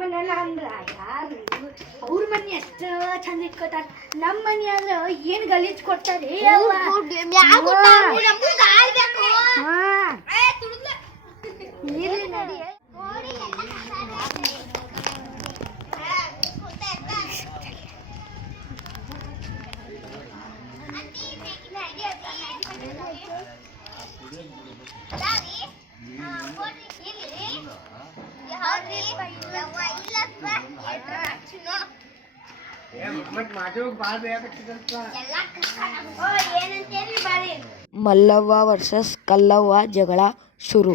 ಮನೆಯಲ್ಲ ಅಂದ್ರ ಯಾರು ಅವ್ರ ಮನೆ ಅಷ್ಟ ಚಂದ ಇಟ್ಕೊತಾರ. ನಮ್ಮ ಮನೆ ಆದ್ರ ಏನ್ ಗಲೀಜ್ ಕೊಡ್ತಾರಿ. ಮಲ್ಲವ್ವ ವರ್ಸಸ್ ಕಲ್ಲವ್ವ ಜಗಳ ಶುರು.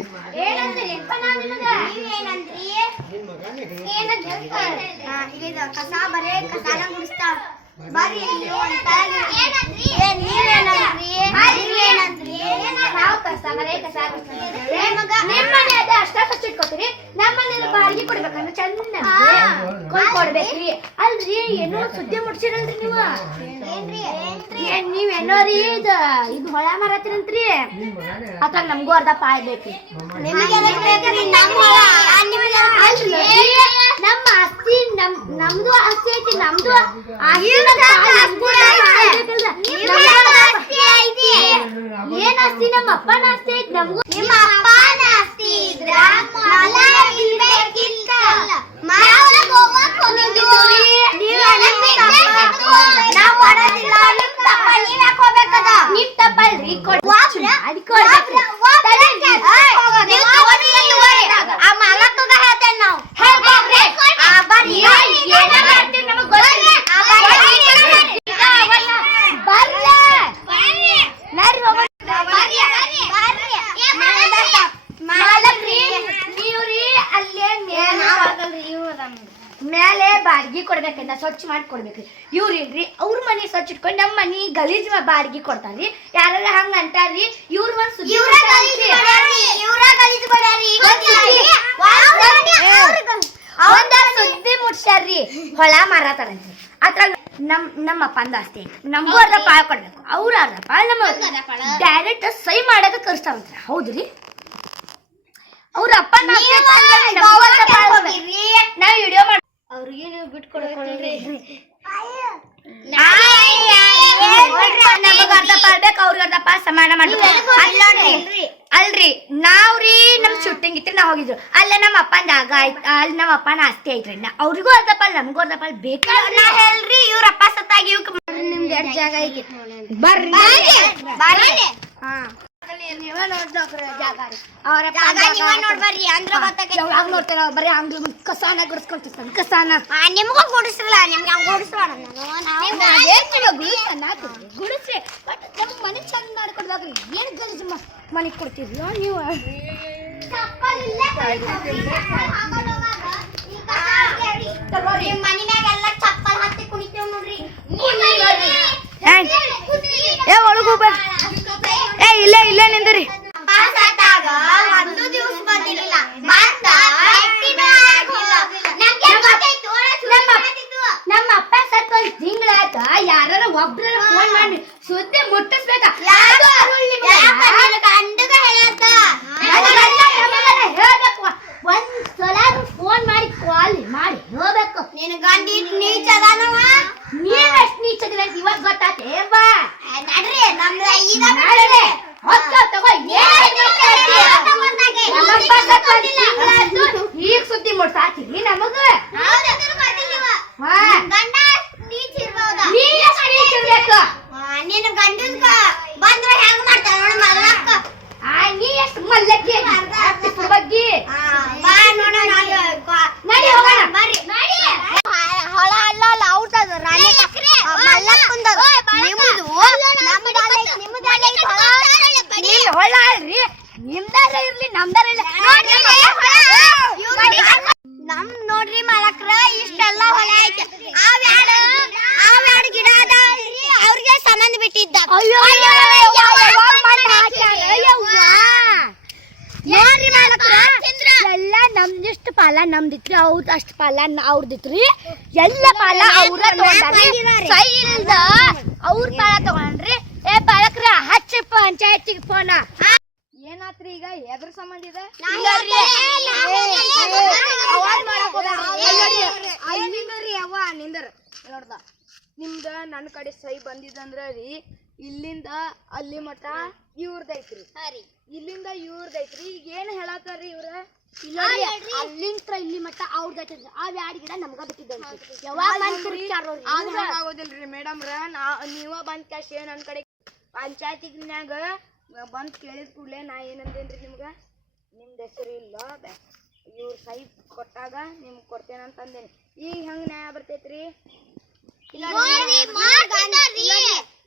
ಅಷ್ಟ ಸ್ವಚ್ಛ ಇಟ್ಕೋತೀರಿ. ನಮ್ಮನೇಲಿ ಬಾಡಿಗೆ ಕೊಡ್ಬೇಕಂದ್ರೆ ಚಂದ ಕೊಡ್ಬೇಕ್ರಿ. ಅಲ್ರಿ ಏನೋ ಸುದ್ದಿ ಮುಡ್ಸಿರಲ್ರಿ ನೀವೇನೋ ರೀ ಇದು ಹೊಳ ಮಾರತ್ತೀರಂತ್ರಿ. ಅದ್ರಾಗ ನಮ್ಗೂ ಅರ್ಧ ಪಾಯ್ ಬೇಕ್ರಿ. ನಮ್ಮ ಆಸ್ತಿ ನಮ್ದು ಆಸ್ತಿ ಐತಿ. ನಮ್ದು ಏನ್ ಆಸ್ತಿ? ನಮ್ಮ ಅಪ್ಪನ ಆಸ್ತಿ ಐತಿ. ನಮ್ಗೂ ನಿಮ್ಮ ಅಪ್ಪನ ಆಸ್ತಿ ಇದ್ರ ನಿಮ್ ತಪ್ಪಲ್ರಿ. ಮೇಲೆ ಬಾಡಿಗೆ ಕೊಡ್ಬೇಕಂತ ಸ್ವಚ್ಛ ಮಾಡಿ ಕೊಡ್ಬೇಕ್ರಿ. ಇವ್ರು ಇಲ್ರಿ ಅವ್ರ ಮನಿ ಸ್ವಚ್ಛ ಇಟ್ಕೊಂಡು ನಮ್ಮ ಮನಿ ಗಲೀಜ್ ಬಾಡಿಗೆ ಕೊಡ್ತಾರ್ರಿ. ಯಾರೆಲ್ಲ ಹಂಗ ಅಂತಾರ್ರಿ. ಇವ್ರ ಒಂದ್ ಸುದ್ದಿ ಮುಟ್ಸ್ಯಾರ್ರಿ. ಹೊಳ ಮಾರತಾರಂತ್ರಿ. ಅದ್ರಾಗ ನಮ್ಮ ಅಪ್ಪಂದ ಆಸ್ತಿ ಐತಿ. ನಮಗೂ ಅರ್ಧ ಪಾಳ ಕೊಡ್ಬೇಕು. ಅವ್ರ ಅರ್ಧ ಪಾಳ ನಮ್ಮ ಡೈರೆಕ್ಟ್ ಸೈ ಮಾಡಕ ಕರ್ಸ್ತಾವಂತ್ರಿ. ಹೌದ್ರಿ? ಅವ್ರ ಅಪ್ಪ ನಾವ್ ವಿಡಿಯೋ ಮಾಡಿ ಅವ್ರಿಗೆ ನೀವು ಬಿಟ್ಕೊಡ್ರಿ. ನಮಗ ಅರ್ಧ ಪಾಳ್ಬೇಕು, ಅವ್ರಿಗೆ ಅರ್ಧ ಪಾಲ್ ಸಮಾನ ಮಾಡ್ಬೇಕು. ಅಲ್ರಿ ನಾವ್ರಿ ನಮ್ ಶೂಟಿಂಗ್ ಇತ್ತು. ನಾವ್ ಹೋಗಿದ್ರು ಅಲ್ಲೇ ನಮ್ಮ ಅಪ್ಪನ ಜಾಗ ಆಯ್ತು. ಅಲ್ಲಿ ನಮ್ಮ ಅಪ್ಪನ ಆಸ್ತಿ ಐತ್ರಿ. ಅವ್ರಿಗೂ ಅರ್ಧ ಪಾಲ್ ನಮಗೂ ಅರ್ಧ ಪಾಲ್ ಬೇಕು. ಹೇಳ್ರಿ ಇವ್ರ ಅಪ್ಪ ಸತ್ತಾಗಿ ನಿಮ್ದು ಎರಡು ಜಾಗ ಐತಿ. ಬರ್ರಿ ನೀವ ನೋಡ್ರಿ ಜಾಗ ರೀ. ಯಾವಾಗ ನೋಡ್ತೇನೆ ಬರೀ ಅಂಗ್ಲಿ ಮುಂದೆ ಕಸಾನ ಗುಡಿಸ್ಕೊಳ್ತಿರ್ತಾನೆ. ಕಸಾನ ನಿಮ್ಗೂ ಗುಡಿಸಲ್ಲ. ನಿಮ್ಗೆ ಗುಡಿಸ್ರಿ. ಬಟ್ ನಮ್ಗೆ ಮನೆ ಚಂದ ಮಾಡ್ಕೊಡ್ದಾಗ್ರಿ. ಏನ್ ಗಲೀಜ್ ಮನೆಗೆ ಕೊಡ್ತೀರಿ ನೀವು? ಮನಿನಾಗೆಲ್ಲ ಚಪ್ಪಲ್ ಹತ್ತಿ ಕುಣಿತೇವ್ ನೋಡ್ರಿ. ಏ ಒಳಗೂ ಬರ್ರಿ. ಏ ಇಲ್ಲೇ ನಿಂದ್ರಿ. ಒಂದು ದಿವಸ ಬಂದಿರಲಿಲ್ಲ. ನಮ್ಮ ಅಪ್ಪ ಸತ್ ಒಂದ್ ತಿಂಗಳಾಯ್ತ. ಯಾರ ಒಬ್ರ ಫೋನ್ ಮಾಡಿ ಸುದ್ದಿ ಮುಟ್ಟಿಸ್ಬೇಕ. ಹೇಳ್ಬೇಕು ಒಂದ್ಸಲ ಫೋನ್ ಮಾಡಿ ಕಾಲ್ ಮಾಡಿ ಹೇಳ್ಬೇಕು. ನಿನ್ ಗಂಡ ನೀಚ ಅದಾನವ. ನೀನ್ ಅಷ್ಟ್ ನೀಚದಿರ ಇವಾಗ ಗೊತ್ತಾತೇವ. ನಡ್ರಿ ನಮ್ದ ಈಗ ಸುದ್ದಿ ಮುಟ್ಸಾತಿರಿ ನಮಗ. ನಿನ್ನ ಗಂಡನ್ಕ ಬಂದ್ರ ಹೆಂಗ್ ಮಾಡ್ತಾರ ನೋಡ ಮಲ್ಲಕ್ಕ. ನೀ ಎಷ್ಟು ಮಲ್ಲಕ್ಕಿ ಬಗ್ಗೆ ನಡಿ ಹೋಗೋಣ ಬರ್ರಿ. ಹೊಳ ಅಲ್ಲ ಔಟದ ರಾಣಿ ಮಲ್ಲಕ್ಕಂದ ನಿಮ್ದು ಹೊಳ ಅಲ್ರಿ. ನಿಮ್ದಾರ ಇರ್ಲಿ ನಮ್ದಾರ ಇರ್ಲಿ. ನಮ್ ನೋಡ್ರಿ ಮಲಕ್ರ ಇಷ್ಟೆಲ್ಲ ಹೊಲ ಐತೆ. ಆವ್ಯಾಡ ಗಿಡ ಅದಾವ್ರಿ ಅವ್ರಿಗೆ ಸಂಬಂಧ ಬಿಟ್ಟಿದ್ದ. ನೋಡ್ರಿ ಮಲಕ್ರ ಎಲ್ಲ ನಮ್ದಿಷ್ಟು ಪಾಲ ನಮ್ದಿತ್ರಿ. ಅವ್ರ ಅಷ್ಟು ಪಾಲ ಅವ್ರದಿತ್ರಿ. ಎಲ್ಲ ಪಾಲ ಅವ್ರ ತಗೊಂಡ್ರಿ. ಅವ್ರ ಪಾಲ ತಗೊಂಡ್ರಿ. ಏ ಬಾಲಕ್ರ ಹಚ್ಚ ಪಂಚಾಯತಿಗೆ ಫೋನ. ಏನಾತ್ರಿ ಈಗ ಎದ್ರ ಸಂಬಂಧ ಇದೆ? ನೋಡ್ದ ನಿಮ್ದ ನನ್ನ ಕಡೆ ಸೈ ಬಂದಿದಂದ್ರ ರೀ ಇಲ್ಲಿಂದ ಅಲ್ಲಿ ಮಠ ಇವ್ರದೈತ್ರಿ ಇಲ್ಲಿಂದ ಇವ್ರದೈತ್ರಿ ಈಗ ಏನ್ ಹೇಳತ್ತಾರ್ರಿ ಇವ್ರ ಅಲ್ಲಿಂತ್ರ ಇಲ್ಲಿ ಮಟ್ಟ ಅವ್ರದೈತಿ ಆ ಬ್ಯಾಡ ಗಿಡ ನಮ್ಗ ಬಿಟ್ಟಿದ್ದಂತ್ರಿ ಯಾವಾಗ ಆಗೋದಿಲ್ರಿ ಮೇಡಮ್ರ ನೀವ ಬಂದ್ ಕ್ಯಾಶ್ ನನ್ ಕಡೆ ಪಂಚಾಯತಿನ್ಯಾಗ ಬಂದ್ ಕೇಳಿದ ಕೂಡ್ಲೆ ನಾ ಏನಂದೇನ್ರಿ ನಿಮ್ಗ ನಿಮ್ದ ಹೆಸರು ಇಲ್ಲ ಇವ್ರ ಸೈ ಕೊಟ್ಟಾಗ ನಿಮ್ಗ್ ಕೊಡ್ತೇನಂತಂದೇನಿ ಈಗ ಹೆಂಗ್ ನ್ಯಾಯ ಬರ್ತೈತ್ರಿ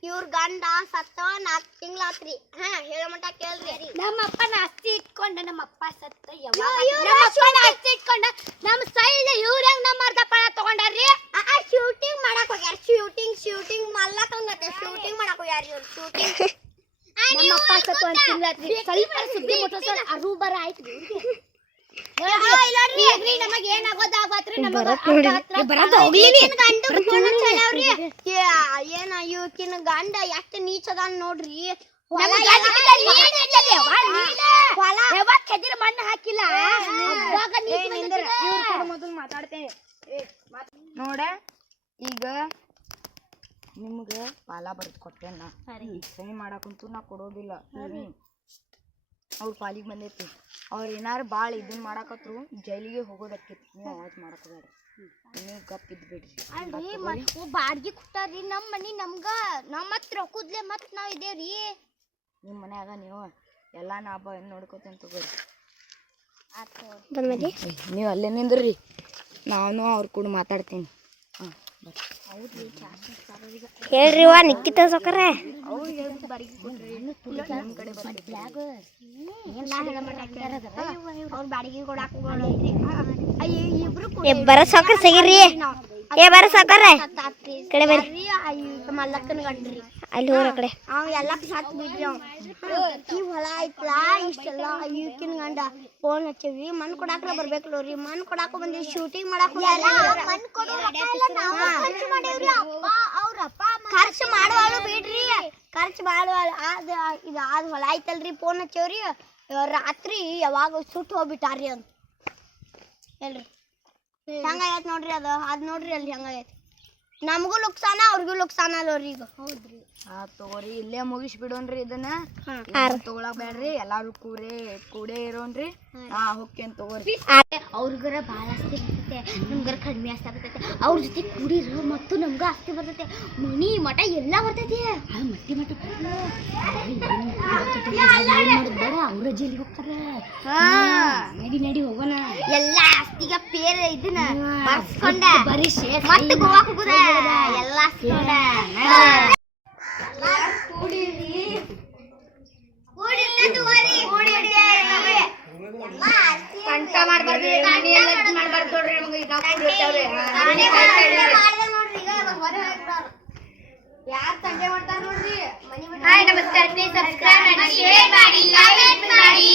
ಇವ್ರ ಗಂಡ ಸತ್ತ 4 ತಿಂಗಳಾತ್ರಿ ಹೇಳ ಮಟ ಕೇಳ್ರಿ ನಮ್ಮ ಅಪ್ಪನ ಆಸ್ತಿ ಇಟ್ಕೊಂಡ ನಮ್ಮ ಅಪ್ಪ ಸತ್ತ ಆಸ್ತಿ ಇಟ್ಕೊಂಡ ನಮ್ಮ ಸೈಡ್ ಇವ್ರ ಹೆಂಗ್ ನಮ್ಮ ಅರ್ಧ ಪಣ ತಗೊಂಡಾರ್ರಿ ಶೂಟಿಂಗ್ ಮಾಡಕ್ ಹೋಗ್ಯಾರ ಶೂಟಿಂಗ್ ಮಲ್ಲಕಂಗತ್ತೆ ಶೂಟಿಂಗ್ ಮಾಡಕ್ ಹೋಗ್ಯಾರ ಇವ್ರು ಶೂಟಿಂಗ್ ನಮ್ಮ ಅಪ್ಪ ಸತ್ತ 1 ತಿಂಗಳಾತ್ರಿ ಸ್ವಲ್ಪ ಸುದ್ದಿ ಮುಟ್ಟೋಸ ಅರುಬರ ಆಯ್ತು ನಮಗ್ ಏನಾಗೋದಾಗತ್ರಿ ಏನ ಇವಕಿನ ಗಂಡ ಎಷ್ಟು ನೀಚದ ನೋಡ್ರಿ ಮಣ್ಣು ಹಾಕಿಲ್ಲ ಮೊದಲು ಮಾತಾಡ್ತೇನೆ ನೋಡ ಈಗ ನಿಮ್ಗ ಪಾಲ ಬರ್ದ್ ಕೊಟ್ಟೇನ ಸಹಿ ಮಾಡಕಂತೂ ನಾ ಕೊಡೋದಿಲ್ಲ ಅವ್ರ ಪಾಲಿಗೆ ಬಂದೈತಿ ಅವ್ರ ಏನಾರು ಭಾಳ ಇದನ್ನ ಮಾಡಾಕತ್ರು ಜೈಲಿಗೆ ಹೋಗೋದಕ್ಕಿತ್ತು ನೀವು ಅವಾಜ್ ಮಾಡಕೋಬೇಡ್ರಿ ನೀವು ಗಪ್ಪಿದ್ ಬಿಡ್ರಿ ಬಾಡ್ಗಿ ಕೊಟ್ಟಾರ್ರಿ ನಮ್ಮ ಮನಿ ನಮ್ಗ ನಮ್ಮ ಹತ್ರ ರೊಕ್ಕದ್ಲೆ ಮತ್ ನಾವ್ ಇದೇವ್ರಿ ನಿಮ್ಮ ಮನ್ಯಾಗ ನೀವು ಎಲ್ಲ ನಾ ನೋಡ್ಕೋತೇನೆ ತಗೋರಿ ನೀವು ಅಲ್ಲೇ ನಿಂದ್ರಿ ನಾನು ಅವ್ರ ಕೂಡ ಮಾತಾಡ್ತೀನಿ ಹೇಳ್ರಿ ನಿಕ್ಕಿತ ಸೊಕರ ಬರ ಸೊಕರ್ ಸಿಗಿರಿ ಬರ ಸೊಕರ ಕಡೆ ಬರ್ರಿ ಮಲ್ಲಕ್ಕನ ಗಂಡ್ರಿ ಅಲ್ಲಿ ಹೋರ ಕಡೆ ಅವ್ ಎಲ್ಲ ಸತ್ ಬಿಡ್ರಿ ಈ ಹೊಲ ಐತ್ಲ ಇಷ್ಟೆಲ್ಲ ಈಕಿನ ಗಂಡ ಫೋನ್ ಹಚ್ಚವಿ ಮಣ್ ಕೊಡಾಕ್ರ ಬರ್ಬೇಕಲ್ರಿ ಮಣ್ ಕೊಡಾಕ ಬಂದಿವಿ ಶೂಟಿಂಗ್ ಮಾಡಾಕ ಖರ್ಚು ಮಾಡುವಾಳು ಬಿಡ್ರಿ ಖರ್ಚು ಮಾಡುವಾಳು ಇದು ಆದ್ ಹೊಲ ಐತಲ್ರಿ ಫೋನ್ ಹಚ್ಚವ್ರಿ ರಾತ್ರಿ ಯಾವಾಗ ಸುಟ್ಟು ಹೋಗ್ಬಿಟ್ಟಾರ್ರಿ ಅದು ಹೇಳ್ರಿ ಹೆಂಗಾಯ್ತು ನೋಡ್ರಿ ಅದ್ ನೋಡ್ರಿ ಅಲ್ಲಿ ಹೆಂಗಾಯ್ತು ನಮಗೂ ಲುಕ್ಸಾನ ಅವ್ರಿಗೂ ಲುಕ್ಸಾನ ಅಲ್ರಿ ಈಗ ಹೌದ್ರಿ ತಗೋರಿ ಇಲ್ಲೇ ಮುಗಿಸ್ ಬಿಡೋನ್ರಿ ಇದನ್ನ ತಗೊಳಕ್ ಬೇಡ್ರಿ ಎಲ್ಲಾರು ಕೂಡೇ ಇರೋನ್ರಿ ಹೋಗ್ತೇನ್ ತಗೋರಿ ಅವ್ರಿಗರ ಭಾಳ ಆಸ್ತಿ ಬರ್ತೈತೆ ನಮ್ಗರ ಕಡಿಮೆ ಆಸ್ತಿ ಬರ್ತೈತೆ ಅವ್ರ ಜೊತೆ ಕೂಡಿರೋ ಮತ್ತು ನಮ್ಗ ಆಸ್ತಿ ಬರ್ತೈತೆ ಮನಿ ಮಠ ಎಲ್ಲ ಬರ್ತೈತಿ ಮಟ್ಟಿ ಮಠ ಬೇಡ ಅವ್ರ ಜೈಲಿಗೆ ಹೋಗ್ತಾರ ನಡಿ ಹೋಗೋಣ ಎಲ್ಲ ಆಸ್ತಿಗ ಪೇರ್ ಇದನ್ನ ಬರ್ಸ್ಕೊಂಡ ಬರೀ ಮತ್ತೆ ಗೋವಾಕ್ ಹೋಗುದ ಎಲ್ಲ ಆಸ್ತಿಕೊಂಡ ಕಂಟ ಮಾಡ್ಬಾರ್ದು ನೋಡ್ರಿ ಯಾರು ತಂಟೆ ಮಾಡ್ತಾರ ನೋಡ್ರಿ ಹಾಯ್ ನಮಸ್ತೆ ಪ್ಲೀಸ್ ಸಬ್ಸ್ಕ್ರೈಬ್ ಮಾಡಿ ಶೇರ್ ಮಾಡಿ ಕಮೆಂಟ್ ಮಾಡಿ